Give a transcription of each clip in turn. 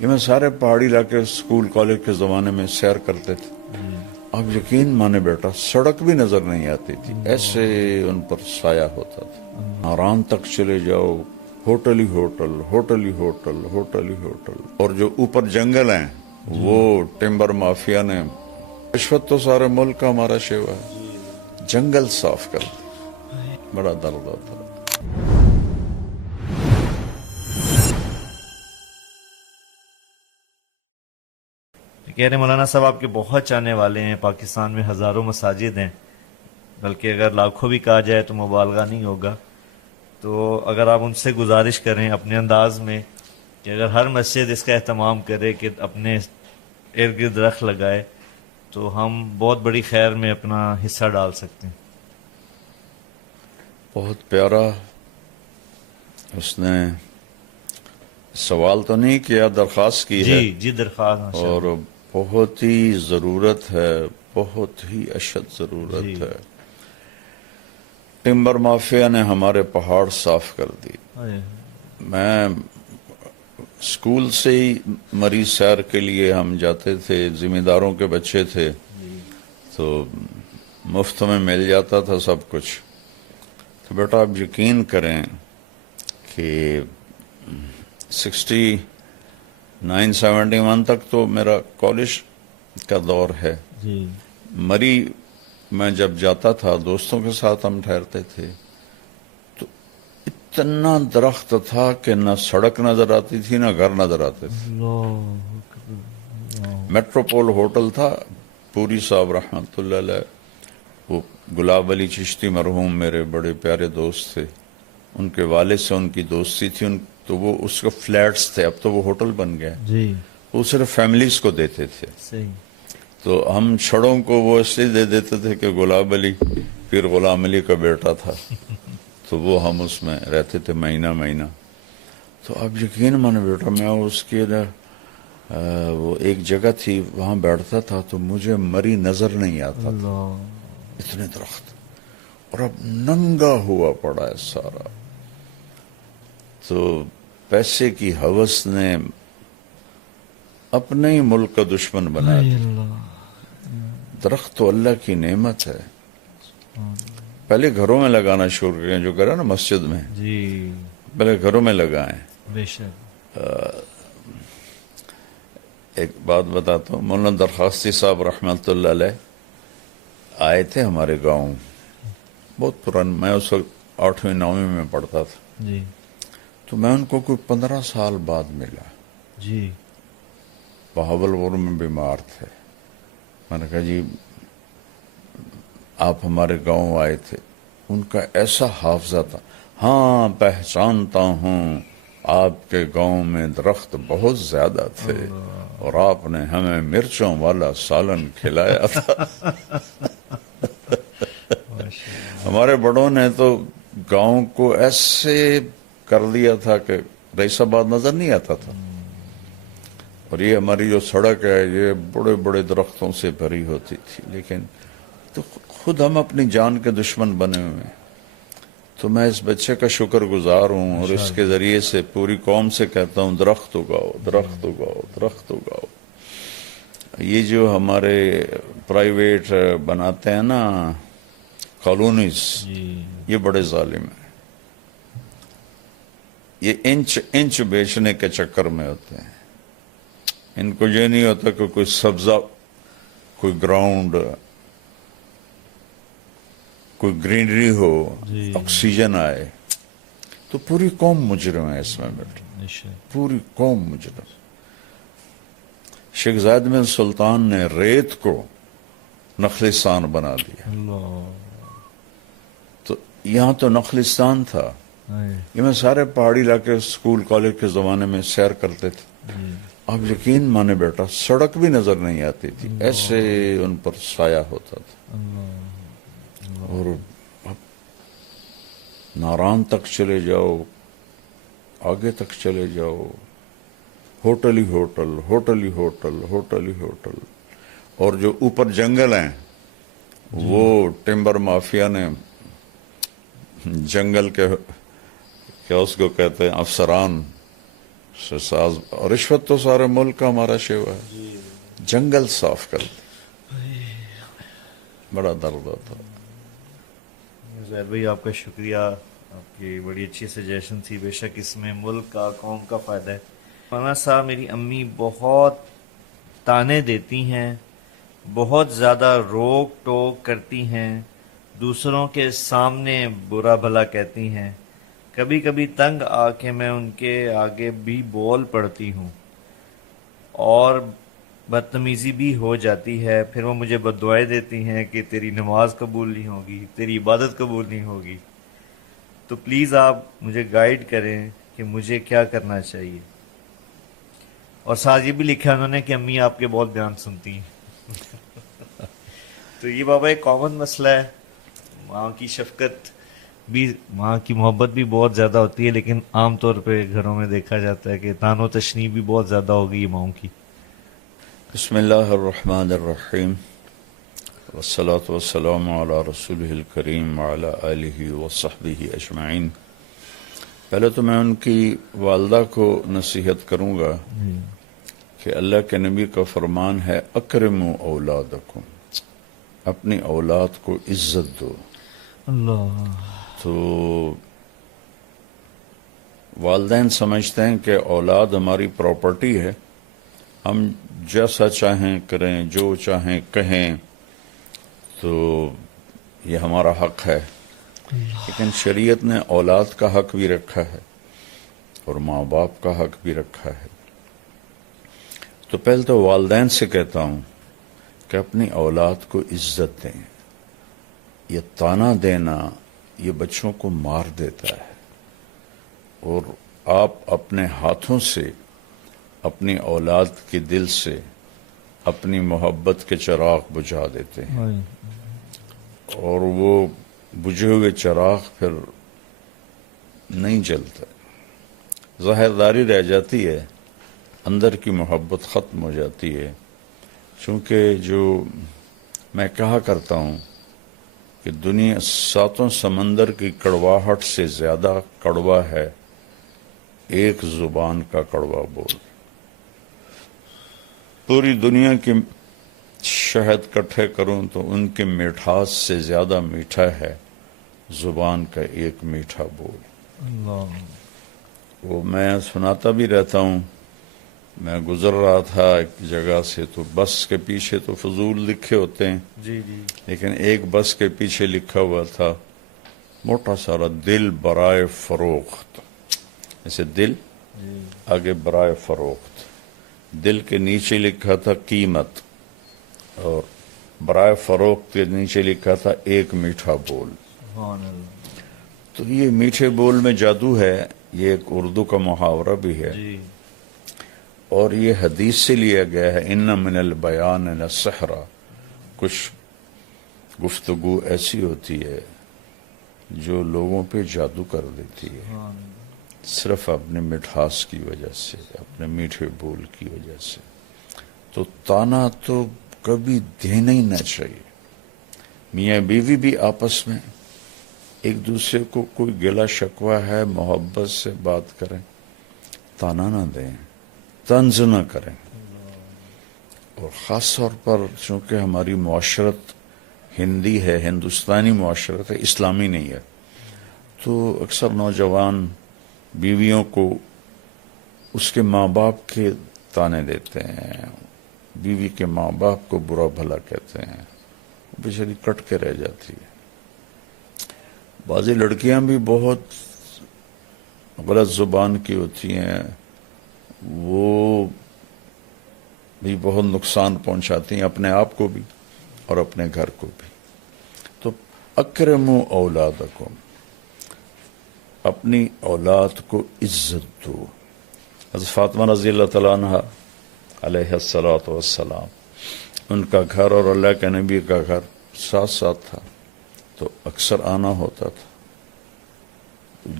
یہ میں سارے پہاڑی علاقے اسکول کالج کے زمانے میں سیر کرتے تھے. اب یقین مانے بیٹا سڑک بھی نظر نہیں آتی تھی، ایسے ان پر سایہ ہوتا تھا. آرام تک چلے جاؤ، ہوٹل ہی ہوٹل، ہوٹل ہی ہوٹل، ہوٹل ہی ہوٹل. اور جو اوپر جنگل ہیں وہ ٹمبر مافیا نے، رشوت تو سارے ملک کا ہمارا شیوا ہے، جنگل صاف کر دی. بڑا درد ہوتا ہے. کہہ رہے مولانا صاحب آپ کے بہت چاہنے والے ہیں، پاکستان میں ہزاروں مساجد ہیں، بلکہ اگر لاکھوں بھی کہا جائے تو مبالغہ نہیں ہوگا. تو اگر آپ ان سے گزارش کریں اپنے انداز میں کہ اگر ہر مسجد اس کا اہتمام کرے کہ اپنے ارد گرد درخت لگائے تو ہم بہت بڑی خیر میں اپنا حصہ ڈال سکتے ہیں. بہت پیارا. اس نے سوال تو نہیں کیا، درخواست کی ہے. جی درخواست ماشاء اور اللہ. بہت ہی ضرورت ہے، بہت ہی اشد ضرورت جی. ہے. ٹمبر مافیا نے ہمارے پہاڑ صاف کر دی. میں اسکول سے ہی مریض سیر کے لیے ہم جاتے تھے، ذمہ داروں کے بچے تھے تو مفت میں مل جاتا تھا سب کچھ. تو بیٹا آپ یقین کریں کہ 69-71 تک تو میرا کالج کا دور ہے. جی. مری میں جب جاتا تھا دوستوں کے ساتھ ہم ٹھہرتے تھے تو اتنا درخت تھا کہ نہ سڑک نظر آتی تھی نہ گھر نظر آتے تھے. میٹروپول ہوٹل تھا، پوری صاحب رحمت اللہ علیہ، وہ گلاب علی چشتی مرحوم میرے بڑے پیارے دوست تھے، ان کے والد سے ان کی دوستی تھی. تو وہ اس کو فلیٹس تھے، اب تو وہ ہوٹل بن گئے. جی. وہ صرف فیملیز کو دیتے تھے. صحیح. تو ہم چھڑوں کو وہ اس لیے دے دیتے تھے کہ گلاب علی پھر غلام علی کا بیٹا تھا تو وہ ہم اس میں رہتے تھے مہینہ مہینہ. تو اب یقین مانے بیٹا میں اس کے وہ ایک جگہ تھی وہاں بیٹھتا تھا تو مجھے مری نظر نہیں آتا تھا، اتنے درخت. اور اب ننگا ہوا پڑا ہے سارا. تو پیسے کی ہوس نے اپنے ہی ملک کا دشمن بنا دیا. درخت تو اللہ کی نعمت ہے. پہلے گھروں میں لگانا شروع کریں، جو کرا نا مسجد میں، جی پہلے گھروں میں لگائیں. بے شک. ایک بات بتاتا ہوں، مولانا درخواستی صاحب رحمت اللہ علیہ آئے تھے ہمارے گاؤں، بہت پران، میں اس وقت 8ویں 9ویں میں پڑھتا تھا. جی. تو میں ان کو کوئی 15 سال بعد ملا. جی. بہاولپور میں بیمار تھے. میں نے کہا جی آپ ہمارے گاؤں آئے تھے. ان کا ایسا حافظہ تھا، ہاں پہچانتا ہوں آپ کے گاؤں میں درخت بہت زیادہ تھے اور آپ نے ہمیں مرچوں والا سالن کھلایا تھا. ہمارے بڑوں نے تو گاؤں کو ایسے کر دیا تھا کہ رئیس آباد نظر نہیں آتا تھا. اور یہ ہماری جو سڑک ہے یہ بڑے بڑے درختوں سے بھری ہوتی تھی. لیکن تو خود ہم اپنی جان کے دشمن بنے ہوئے ہیں. تو میں اس بچے کا شکر گزار ہوں اور اس کے ذریعے سے پوری قوم سے کہتا ہوں درخت اگاؤ، درخت اگاؤ، درخت اگاؤ. یہ جو ہمارے پرائیویٹ بناتے ہیں نا کالونیز، یہ بڑے ظالم ہیں. یہ انچ بیچنے کے چکر میں ہوتے ہیں. ان کو یہ نہیں ہوتا کہ کوئی سبزہ، کوئی گراؤنڈ، کوئی گرینری ہو، آکسیجن آئے. تو پوری قوم مجرم ہے اس میں بیٹا، پوری قوم مجرم. شیخ زاید بن سلطان نے ریت کو نخلستان بنا دیا. تو یہاں تو نخلستان تھا. یہ میں سارے پہاڑی علاقے اسکول کالج کے زمانے میں سیر کرتے تھے. اب یقین مانے بیٹا سڑک بھی نظر نہیں آتی تھی، ایسے ان پر سایہ ہوتا تھا. اور ناران تک چلے جاؤ، آگے تک چلے جاؤ، ہوٹل ہی ہوٹل، ہوٹل ہی ہوٹل، ہوٹل ہی ہوٹل. اور جو اوپر جنگل ہیں وہ ٹمبر مافیا نے جنگل کے کیا اس کو کہتے ہیں افسران ساز اور رشوت تو سارے ملک کا ہمارا شیوا ہے. جنگل صاف کر دے, بڑا درد ہوتا. زہر بھائی آپ کا شکریہ, آپ کی بڑی اچھی سجیشن تھی. بے شک اس میں ملک کا, قوم کا فائدہ ہے. مولانا صاحب, میری امی بہت تانے دیتی ہیں, بہت زیادہ روک ٹوک کرتی ہیں, دوسروں کے سامنے برا بھلا کہتی ہیں. کبھی کبھی تنگ آ کے میں ان کے آگے بھی بول پڑتی ہوں اور بدتمیزی بھی ہو جاتی ہے. پھر وہ مجھے بددعائیں دیتی ہیں کہ تیری نماز قبول نہیں ہوگی, تیری عبادت قبول نہیں ہوگی. تو پلیز آپ مجھے گائیڈ کریں کہ مجھے کیا کرنا چاہیے. اور ساتھ یہ بھی لکھا انہوں نے کہ امی آپ کے بہت بیان سنتی ہیں. تو یہ بابا ایک کامن مسئلہ ہے. ماں کی شفقت بھی, ماں کی محبت بھی بہت زیادہ ہوتی ہے, لیکن عام طور پہ گھروں میں دیکھا جاتا ہے کہ تان و تشنیع بھی بہت زیادہ ہوگی ماؤں کی. بسم اللہ الرحمن الرحیم, والصلاة والسلام علی رسولہ الکریم وعلی آلہ وصحبہ اجمعین. پہلے تو میں ان کی والدہ کو نصیحت کروں گا کہ اللہ کے نبی کا فرمان ہے اکرموا اولادکم, اپنی اولاد کو عزت دو. اللہ. تو والدین سمجھتے ہیں کہ اولاد ہماری پراپرٹی ہے, ہم جیسا چاہیں کریں, جو چاہیں کہیں, تو یہ ہمارا حق ہے. لیکن شریعت نے اولاد کا حق بھی رکھا ہے اور ماں باپ کا حق بھی رکھا ہے. تو پہلے تو والدین سے کہتا ہوں کہ اپنی اولاد کو عزت دیں. یہ طعنہ دینا یہ بچوں کو مار دیتا ہے, اور آپ اپنے ہاتھوں سے اپنی اولاد کے دل سے اپنی محبت کے چراغ بجھا دیتے ہیں, اور وہ بجھے ہوئے چراغ پھر نہیں جلتا, ظاہرداری رہ جاتی ہے, اندر کی محبت ختم ہو جاتی ہے. چونکہ جو میں کہا کرتا ہوں کہ دنیا ساتوں سمندر کی کڑواہٹ سے زیادہ کڑوا ہے ایک زبان کا کڑوا بول. پوری دنیا کی شہد کٹھے کروں تو ان کے مٹھاس سے زیادہ میٹھا ہے زبان کا ایک میٹھا بول. اللہ. وہ میں سناتا بھی رہتا ہوں. میں گزر رہا تھا ایک جگہ سے, تو بس کے پیچھے تو فضول لکھے ہوتے ہیں, جی جی. لیکن ایک بس کے پیچھے لکھا ہوا تھا موٹا سارا دل برائے فروخت, ایسے دل آگے برائے فروخت. دل کے نیچے لکھا تھا قیمت, اور برائے فروخت کے نیچے لکھا تھا ایک میٹھا بول. سبحان اللہ. تو یہ میٹھے بول میں جادو ہے. یہ ایک اردو کا محاورہ بھی ہے, جی. اور یہ حدیث سے لیا گیا ہے, ان من البیان للسحر. کچھ گفتگو ایسی ہوتی ہے جو لوگوں پہ جادو کر دیتی ہے, صرف اپنے مٹھاس کی وجہ سے, اپنے میٹھے بول کی وجہ سے. تو طعنہ تو کبھی دینا ہی نہ چاہیے. میاں بیوی بھی آپس میں ایک دوسرے کو کوئی گلا شکوہ ہے محبت سے بات کریں, طعنہ نہ دیں, طنز نہ کریں. اور خاص طور پر چونکہ ہماری معاشرت ہندی ہے, ہندوستانی معاشرت ہے, اسلامی نہیں ہے, تو اکثر نوجوان بیویوں کو اس کے ماں باپ کے طعنے دیتے ہیں, بیوی کے ماں باپ کو برا بھلا کہتے ہیں, بیچاری کٹ کے رہ جاتی ہے. بعضی لڑکیاں بھی بہت غلط زبان کی ہوتی ہیں, وہ بھی بہت نقصان پہنچاتی ہیں اپنے آپ کو بھی اور اپنے گھر کو بھی. تو اکرموا اولادکم, اپنی اولاد کو عزت دو. حضرت فاطمہ رضی اللہ تعالیٰ عنہ علیہ الصلاۃ والسلام, ان کا گھر اور اللہ کے نبی کا گھر ساتھ ساتھ تھا, تو اکثر آنا ہوتا تھا.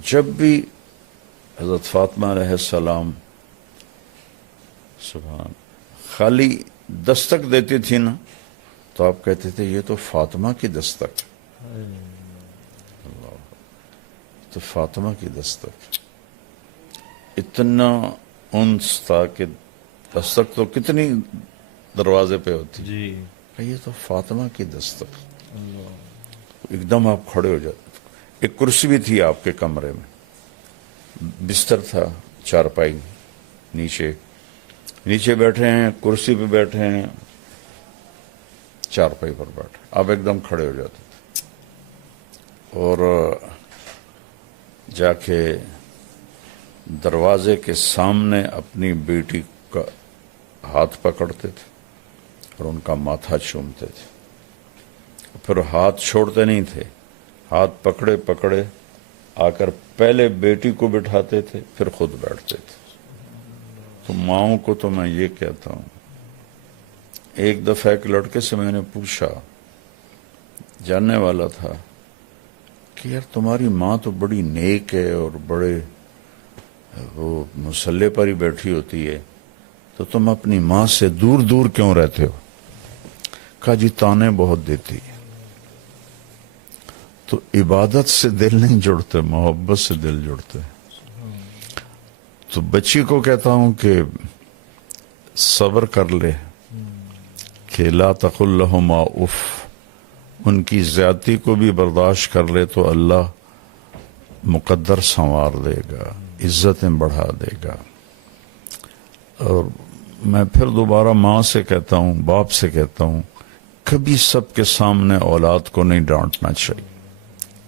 جب بھی حضرت فاطمہ علیہ السلام سبحان خالی دستک دیتی تھی نا, تو آپ کہتے تھے یہ تو فاطمہ کی دستک, تو فاطمہ کی دستک. اتنا انس تھا کہ دستک تو کتنی دروازے پہ ہوتی. جی یہ تو فاطمہ کی دستک. ایک دم آپ کھڑے ہو جاتے. ایک کرسی بھی تھی آپ کے کمرے میں, بستر تھا, چارپائی, نیچے بیٹھے ہیں, کرسی پہ بیٹھے ہیں, چارپائی پر بیٹھے, آپ ایک دم کھڑے ہو جاتے اور جا کے دروازے کے سامنے اپنی بیٹی کا ہاتھ پکڑتے تھے اور ان کا ماتھا چومتے تھے. پھر ہاتھ چھوڑتے نہیں تھے, ہاتھ پکڑے پکڑے آ کر پہلے بیٹی کو بٹھاتے تھے, پھر خود بیٹھتے تھے. تو ماؤں کو تو میں یہ کہتا ہوں, ایک دفعہ ایک لڑکے سے میں نے پوچھا, جاننے والا تھا, کہ یار تمہاری ماں تو بڑی نیک ہے اور بڑے وہ مصلے پر ہی بیٹھی ہوتی ہے, تو تم اپنی ماں سے دور دور کیوں رہتے ہو؟ کہا جی تانے بہت دیتی ہے. تو عبادت سے دل نہیں جڑتے, محبت سے دل جڑتے. تو بچی کو کہتا ہوں کہ صبر کر لے, کہ لا تقل لہما اف, ان کی زیادتی کو بھی برداشت کر لے تو اللہ مقدر سنوار دے گا, عزتیں بڑھا دے گا. اور میں پھر دوبارہ ماں سے کہتا ہوں, باپ سے کہتا ہوں, کبھی سب کے سامنے اولاد کو نہیں ڈانٹنا چاہیے,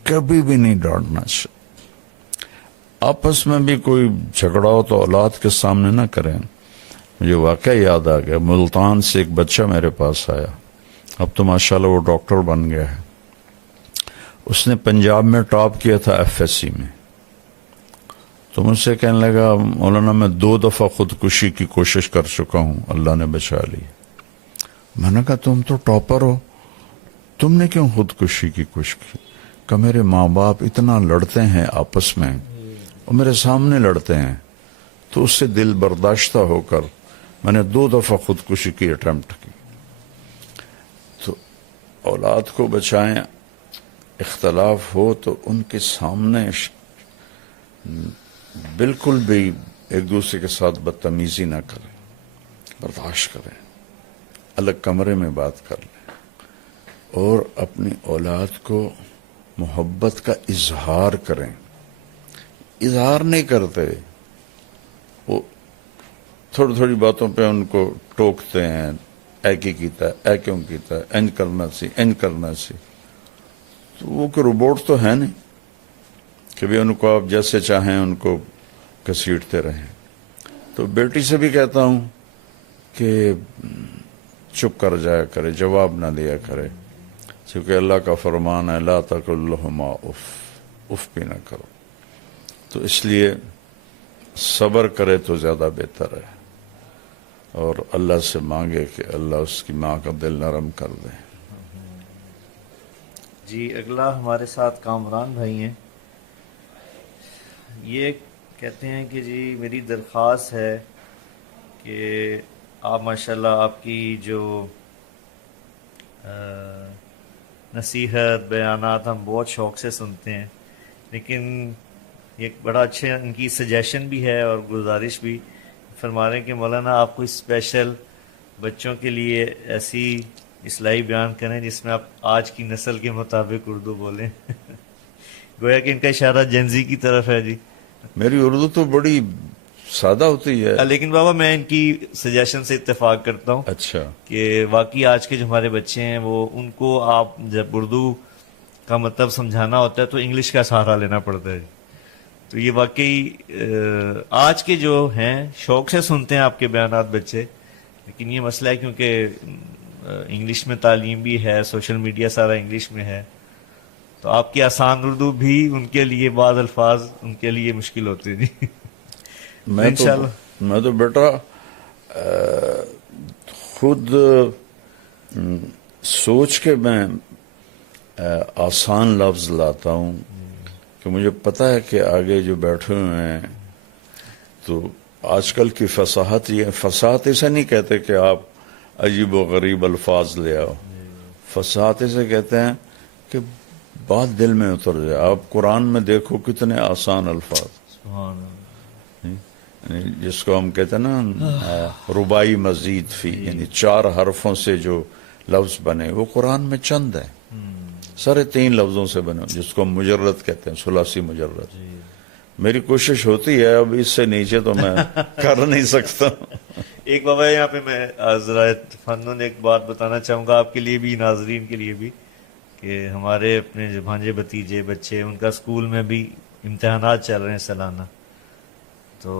کبھی بھی نہیں ڈانٹنا چاہیے. آپس میں بھی کوئی جھگڑا ہو تو اولاد کے سامنے نہ کریں. مجھے واقعہ یاد آ گیا, ملتان سے ایک بچہ میرے پاس آیا, اب تو ماشاءاللہ وہ ڈاکٹر بن گیا ہے. اس نے پنجاب میں ٹاپ کیا تھا FSC میں. تو مجھ سے کہنے لگا, مولانا میں 2 دفعہ خودکشی کی کوشش کر چکا ہوں, اللہ نے بچا لی. میں نے کہا تم تو ٹاپر ہو, تم نے کیوں خودکشی کی کوشش کی؟ کہ میرے ماں باپ اتنا لڑتے ہیں آپس میں اور میرے سامنے لڑتے ہیں, تو اس سے دل برداشتہ ہو کر میں نے 2 دفعہ خودکشی کی اٹیمپٹ کی. تو اولاد کو بچائیں, اختلاف ہو تو ان کے سامنے بالکل بھی ایک دوسرے کے ساتھ بدتمیزی نہ کریں, برداشت کریں, الگ کمرے میں بات کر لیں, اور اپنی اولاد کو محبت کا اظہار کریں. اظہار نہیں کرتے, وہ تھوڑی تھوڑی باتوں پہ ان کو ٹوکتے ہیں, اے کی کیتا ہے, اے کیوں کیتا ہے, انج کرنا سی, انج کرنا سی. تو وہ کہ روبوٹ تو ہے نہیں کہ بھی ان کو آپ جیسے چاہیں ان کو گھسیٹتے رہیں. تو بیٹی سے بھی کہتا ہوں کہ چپ کر جایا کرے, جواب نہ دیا کرے, کیونکہ اللہ کا فرمان ہے لا تقل لہما اف, اف بھی نہ کرو. تو اس لیے صبر کرے تو زیادہ بہتر ہے, اور اللہ سے مانگے کہ اللہ اس کی ماں کا دل نرم کر دے. جی اگلا ہمارے ساتھ کامران بھائی ہیں. یہ کہتے ہیں کہ جی میری درخواست ہے کہ آپ ماشاءاللہ آپ کی جو نصیحت بیانات ہم بہت شوق سے سنتے ہیں, لیکن ایک بڑا اچھا ان کی سجیشن بھی ہے اور گزارش بھی. فرما رہے ہیں کہ مولانا آپ کو اسپیشل بچوں کے لیے ایسی اصلاحی بیان کریں جس میں آپ آج کی نسل کے مطابق اردو بولیں. گویا کہ ان کا اشارہ جنزی کی طرف ہے. جی میری اردو تو بڑی سادہ ہوتی ہے. لیکن بابا میں ان کی سجیشن سے اتفاق کرتا ہوں. اچھا, کہ واقعی آج کے جو ہمارے بچے ہیں وہ ان کو آپ جب اردو کا مطلب سمجھانا ہوتا ہے تو انگلش کا سہارا لینا پڑتا ہے. تو یہ واقعی آج کے جو ہیں شوق سے سنتے ہیں آپ کے بیانات بچے, لیکن یہ مسئلہ ہے کیونکہ انگلش میں تعلیم بھی ہے, سوشل میڈیا سارا انگلش میں ہے, تو آپ کی آسان اردو بھی ان کے لیے بعض الفاظ ان کے لیے مشکل ہوتے ہیں. جی میں تو بیٹا خود سوچ کے میں آسان لفظ لاتا ہوں کہ مجھے پتہ ہے کہ آگے جو بیٹھے ہوئے ہیں تو آج کل کی فصاحت, یہ فصاحت اسے نہیں کہتے کہ آپ عجیب و غریب الفاظ لے آؤ, فصاحت اسے کہتے ہیں کہ بات دل میں اتر جائے. آپ قرآن میں دیکھو کتنے آسان الفاظ, یعنی جس کو ہم کہتے ہیں نا ربائی مزید فی، یعنی 4 حرفوں سے جو لفظ بنے وہ قرآن میں چند ہیں، سارے 3 لفظوں سے بنے، جس کو ہم مجرد کہتے ہیں، ثلاثی مجرد. میری کوشش ہوتی ہے، اب اس سے نیچے تو میں کر نہیں سکتا. ایک بابا یہاں پہ میں ذرا فنون ایک بات بتانا چاہوں گا آپ کے لیے بھی، ناظرین کے لیے بھی، کہ ہمارے اپنے جو بھانجے بھتیجے بچے، ان کا اسکول میں بھی امتحانات چل رہے ہیں سالانہ. تو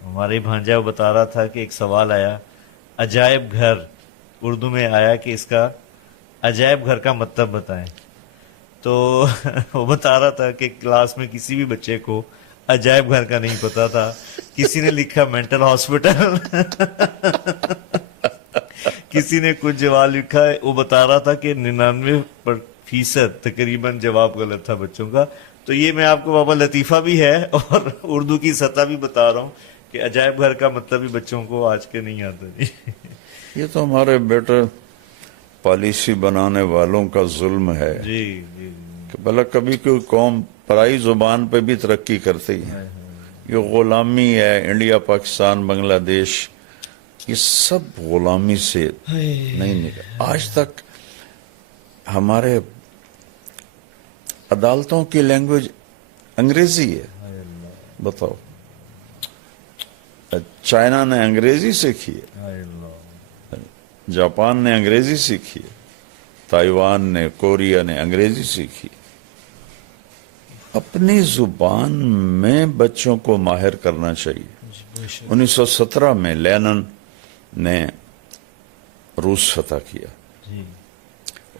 ہمارے بھانجا وہ بتا رہا تھا کہ ایک سوال آیا، عجائب گھر اردو میں آیا کہ اس کا عجائب گھر کا مطلب بتائیں. تو وہ بتا رہا تھا کہ کلاس میں کسی بھی بچے کو عجائب گھر کا نہیں پتا تھا. کسی نے لکھا مینٹل ہاسپٹل، کسی نے کچھ جواب لکھا ہے. وہ بتا رہا تھا کہ 99% تقریباً جواب غلط تھا بچوں کا. تو یہ میں آپ کو بابا لطیفہ بھی ہے اور اردو کی سطح بھی بتا رہا ہوں کہ عجائب گھر کا مطلب بھی بچوں کو آج کے نہیں آتا. یہ تو ہمارے بیٹے پالیسی بنانے والوں کا ظلم ہے جی جی کہ بھلا کبھی کوئی قوم پرائی زبان پہ بھی ترقی کرتی ہے. یہ غلامی ہے، انڈیا، پاکستان، بنگلہ دیش، یہ سب غلامی سے نہیں نکلا. آج تک ہمارے عدالتوں کی لینگویج انگریزی ہے. بتاؤ، چائنا نے انگریزی سیکھی ہے، جاپان نے انگریزی سیکھی ہے، تائیوان نے، کوریا نے انگریزی سیکھی. اپنی زبان میں بچوں کو ماہر کرنا چاہیے. 1917 میں لینن نے روس فتح کیا،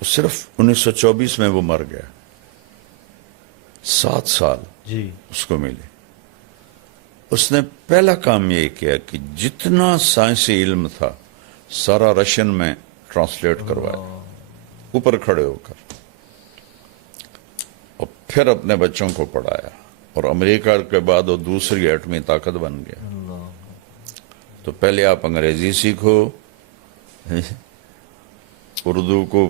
صرف 1924 میں وہ مر گیا. 7 سال جی اس کو ملے. اس نے پہلا کام یہ کیا کہ جتنا سائنسی علم تھا سارا رشین میں ٹرانسلیٹ کروایا، اوپر کھڑے ہو کر، اور پھر اپنے بچوں کو پڑھایا. اور امریکہ کے بعد وہ دوسری ایٹمی طاقت بن گیا. تو پہلے آپ انگریزی سیکھو، اردو کو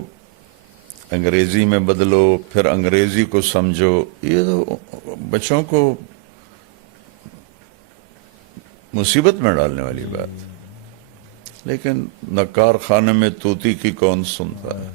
انگریزی میں بدلو، پھر انگریزی کو سمجھو. یہ تو بچوں کو مصیبت میں ڈالنے والی بات. لیکن نکار خانے میں طوطی کی کون سنتا ہے.